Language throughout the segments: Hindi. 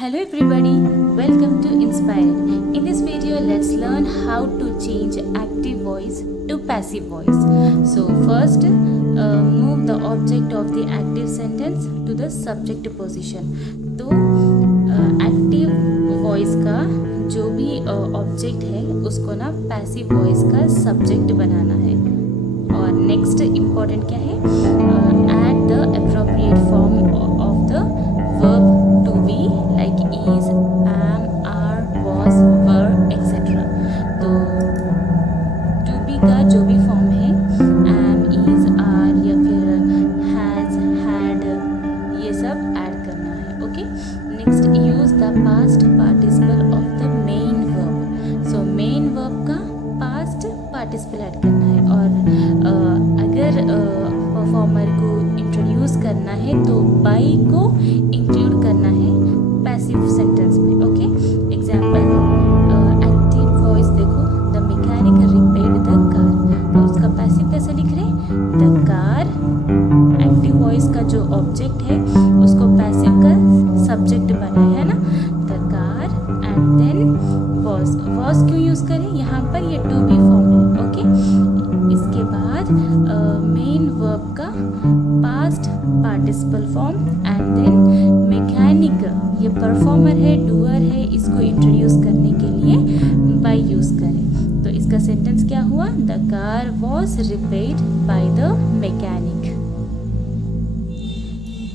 Hello everybody, welcome to Inspire. In this video, let's learn how to change active voice to passive voice. So first, move the object of the active sentence to the subject position. तो active voice का जो भी ऑब्जेक्ट है उसको ना पैसिव वॉइस का सब्जेक्ट बनाना है. और नेक्स्ट इम्पॉर्टेंट क्या है, add the appropriate form of the verb to be like is, am, are, was, were etcetera. तो टू बी का जो भी फॉर्म है, एम, इज, आर या फिर हैज़, हैड, ये सब ऐड करना है. Okay. Next, use the past participle of the main verb. So main verb का पास्ट पार्टिसिपल ऐड करना है. और अगर परफॉर्मर को इंट्रोड्यूस करना है तो बाई को इंक्लूड करना है पैसिव सेंटेंस में. ओके. एग्जाम्पल, एक्टिव वॉइस देखो, the mechanic repaired the car. तो उसका पैसिव कैसे लिख रहे हैं, द कार. एक्टिव वॉइस का जो ऑब्जेक्ट है उसको पैसिव का सब्जेक्ट बना है ना, the car. And then was. Was क्यों यूज़ करें यहाँ पर, ये टू बी फॉर्म है. ओके. इसके बाद मेन वर्ब का past participle form and then mechanic, ये परफॉर्मर है, डूअर है, इसको इंट्रोड्यूस करने के लिए बाय यूज़ करें. तो इसका सेंटेंस क्या हुआ, the car was repaired by the mechanic.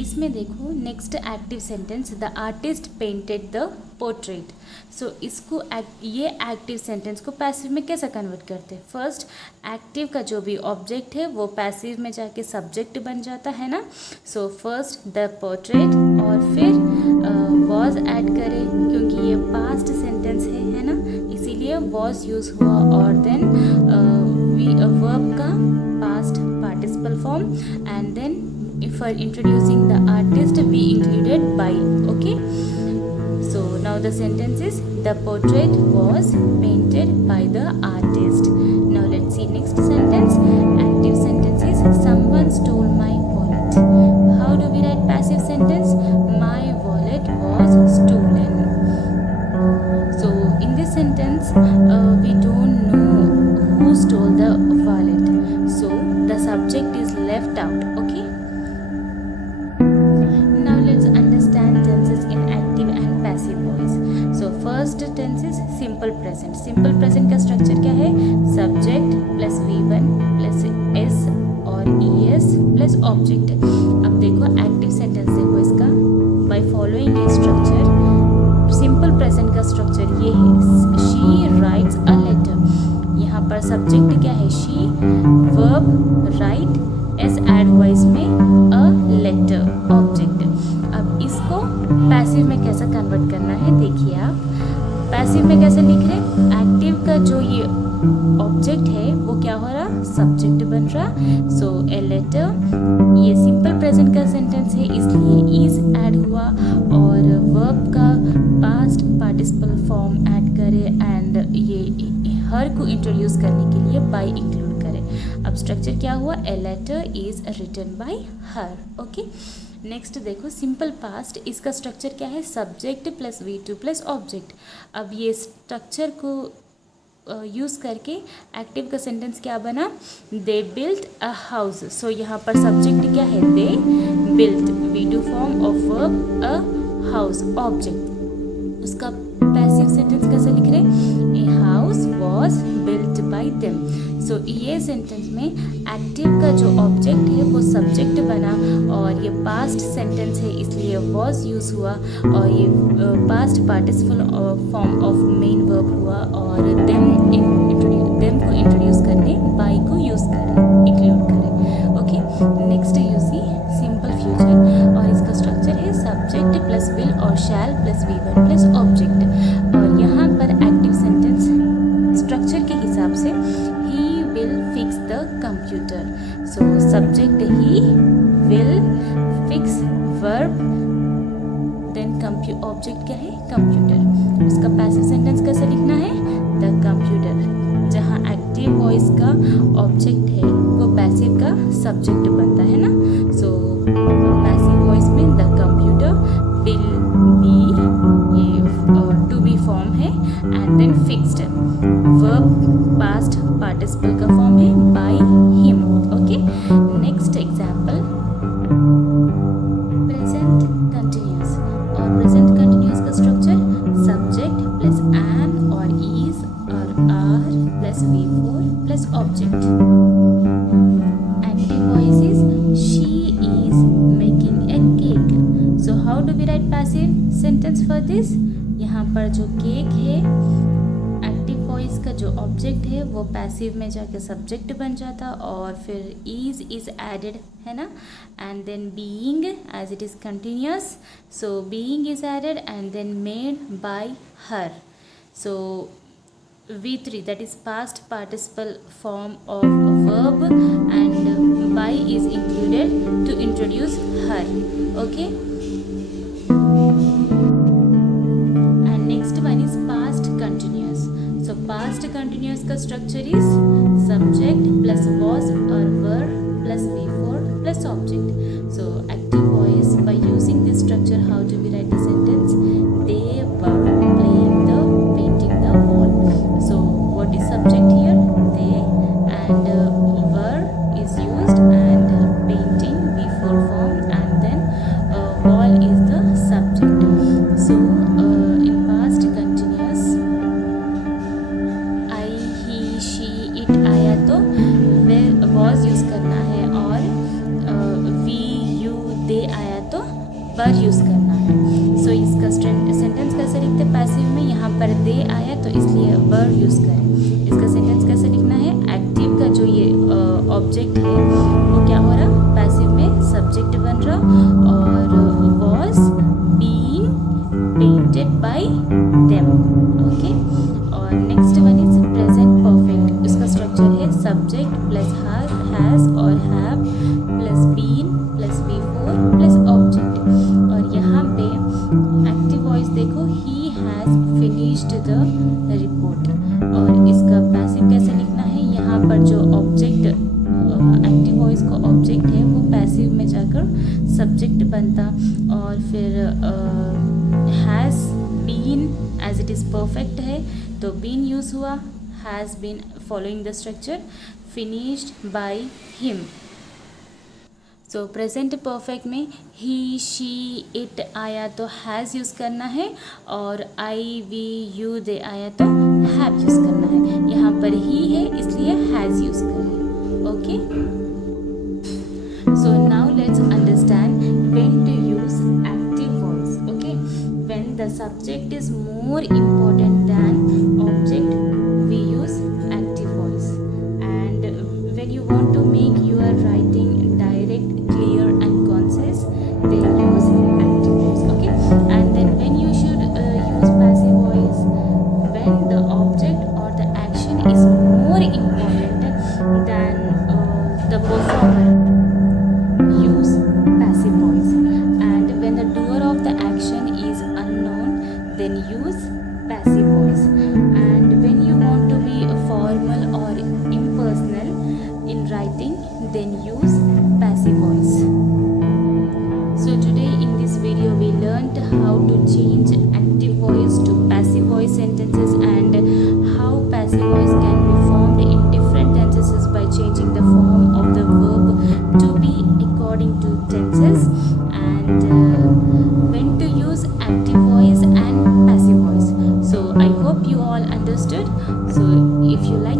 इसमें देखो next active sentence, the artist painted the portrait. So इसको ये एक्टिव सेंटेंस को पैसिव में कैसे कन्वर्ट करते हैं. फर्स्ट, एक्टिव का जो भी ऑब्जेक्ट है वो पैसिव में जाके सब्जेक्ट बन जाता है ना. सो फर्स्ट द पोर्ट्रेट और फिर वॉज ऐड करें क्योंकि ये पास्ट सेंटेंस है ना, इसीलिए वॉज यूज़ हुआ. और देन वर्ब का past participle form and then for introducing the artist we included by. Okay, so now the sentence is the portrait was painted by the artist. Now let's see next sentence. Active sentence is someone stole my wallet. How do we write passive sentence, my wallet was stolen. So in this sentence we don't know who stole the wallet, so the subject is left out. Okay. First tense is simple present. Simple present का स्ट्रक्चर क्या है, subject plus V1 plus S और ES प्लस ऑब्जेक्ट. अब देखो एक्टिव सेंटेंस देखो इसका, बाय फॉलोइंग ये स्ट्रक्चर सिंपल प्रेजेंट का स्ट्रक्चर ये है, शी राइट्स अ लेटर. यहाँ पर सब्जेक्ट क्या है, she, verb right, S add हुआ इसमें, अ लेटर ऑब्जेक्ट. अब इसको पैसिव में कैसे कन्वर्ट करना है, देखिए आप पैसिव में कैसे लिख रहे हैं, एक्टिव का जो ये ऑब्जेक्ट है वो क्या हो रहा, सब्जेक्ट बन रहा. सो ए लेटर, ये सिंपल प्रेजेंट का सेंटेंस है इसलिए इज ऐड हुआ. और वर्ब का पास्ट पार्टिसिपल फॉर्म ऐड करे एंड ये हर को इंट्रोड्यूस करने के लिए बाय इंक्लूड करें. अब स्ट्रक्चर क्या हुआ, a letter is written by her. Okay. Next देखो सिंपल पास्ट, इसका स्ट्रक्चर क्या है, subject plus V2 plus object. अब ये स्ट्रक्चर को यूज़ करके एक्टिव का सेंटेंस क्या बना, दे बिल्ट अ हाउस. सो यहाँ पर सब्जेक्ट क्या है, they built, V2 form of verb a house object. उसका पैसिव सेंटेंस कैसे लिख रहे, a house was built by them. So ये सेंटेंस में एक्टिव का जो ऑब्जेक्ट है वो सब्जेक्ट बना और ये पास्ट सेंटेंस है इसलिए वॉज यूज़ हुआ. और ये past participle form of main verb हुआ. और देम को इंट्रोड्यूस करने बाई को यूज़ करें, इंक्लूड करें. Okay. Next you see simple future और इसका स्ट्रक्चर है सब्जेक्ट प्लस विल और शैल प्लस V1 प्लस ऑब्जेक्ट. और यहाँ पर एक्टिव सेंटेंस स्ट्रक्चर के हिसाब से will fix the computer. So subject he will, fix verb, then object क्या है, computer. उसका passive sentence कैसे लिखना है, the computer. जहाँ active voice का object है वो passive का subject बनता है ना. So passive voice में the computer will be participle का फॉर्म है by him. Okay, next example present continuous. और प्रेजेंट कंटिन्यूस का स्ट्रक्चर सब्जेक्ट प्लस एम और इज और are plus V4 plus object. Active voice is she is making a cake. So how do we write passive sentence for this? यहाँ पर जो केक है, एक्टिव वॉइस का जो ऑब्जेक्ट है वो पैसिव में जाके सब्जेक्ट बन जाता और फिर इज एडेड है ना, and then being as it is continuous, so being is added and then made by her. So V3 that is past participle form of verb and by is included to introduce her. Okay, and next one is past continuous. So past continuous का structure is subject plus was or were plus V4 plus object. So active voice, by using this structure, how do we write the sentence? They were playing the painting the wall. So what is subject here? They, and were is used, and painting V4 form, and then wall is the subject. So in past continuous I, he, she, it आया तो was यूज करना है, और we, you, they आया तो were यूज करना है। सो इसका सेंटेंस कैसे लिखते हैं पैसिव में? यहाँ पर दे आया तो इसलिए वर यूज करें। इसका सेंटेंस कैसे लिखना है? एक्टिव का जो ये ऑब्जेक्ट है वो क्या हो रहा? पैसिव में सब्जेक्ट बन रहा, और was being painted by them. Okay, और next one is present perfect. इसका स्ट्रक्चर है सब्जेक्ट प्लस हैज और have plus been plus V4 plus object. और यहाँ पे एक्टिव वॉइस देखो, he has finished the report. और इसका पैसिव कैसे लिखना है? यहाँ पर जो ऑब्जेक्ट एक्टिव वॉइस का ऑब्जेक्ट है वो पैसिव में जाकर सब्जेक्ट बनता, और फिर has been as it is perfect है तो बीन यूज़ हुआ, has been following the structure, finished by him. So present perfect में ही, शी, इट आया तो हैज़ यूज़ करना है, और आई, वी, यू, दे आया तो हैव यूज़ करना है। यहाँ पर ही है इसलिए हैज़ यूज़ करें। Okay, so now let's understand when to use active voice. Okay, when the subject is more important than object we use active voice, and when you want to make your writing direct, clear and concise, then use active voice. Okay, and then when you should use passive voice, when the object or the action is more important than the performer, use passive voice, and when the doer of the action is unknown, then use passive voice, and when you want to be formal or impersonal in writing, then use passive voice. So today in this video we learned how to change active voice to passive voice sentences, and how passive voice can be formed in different tenses by changing the form of the verb to be according to tenses, and when to use active voice and passive voice. So I hope you all understood. So if you like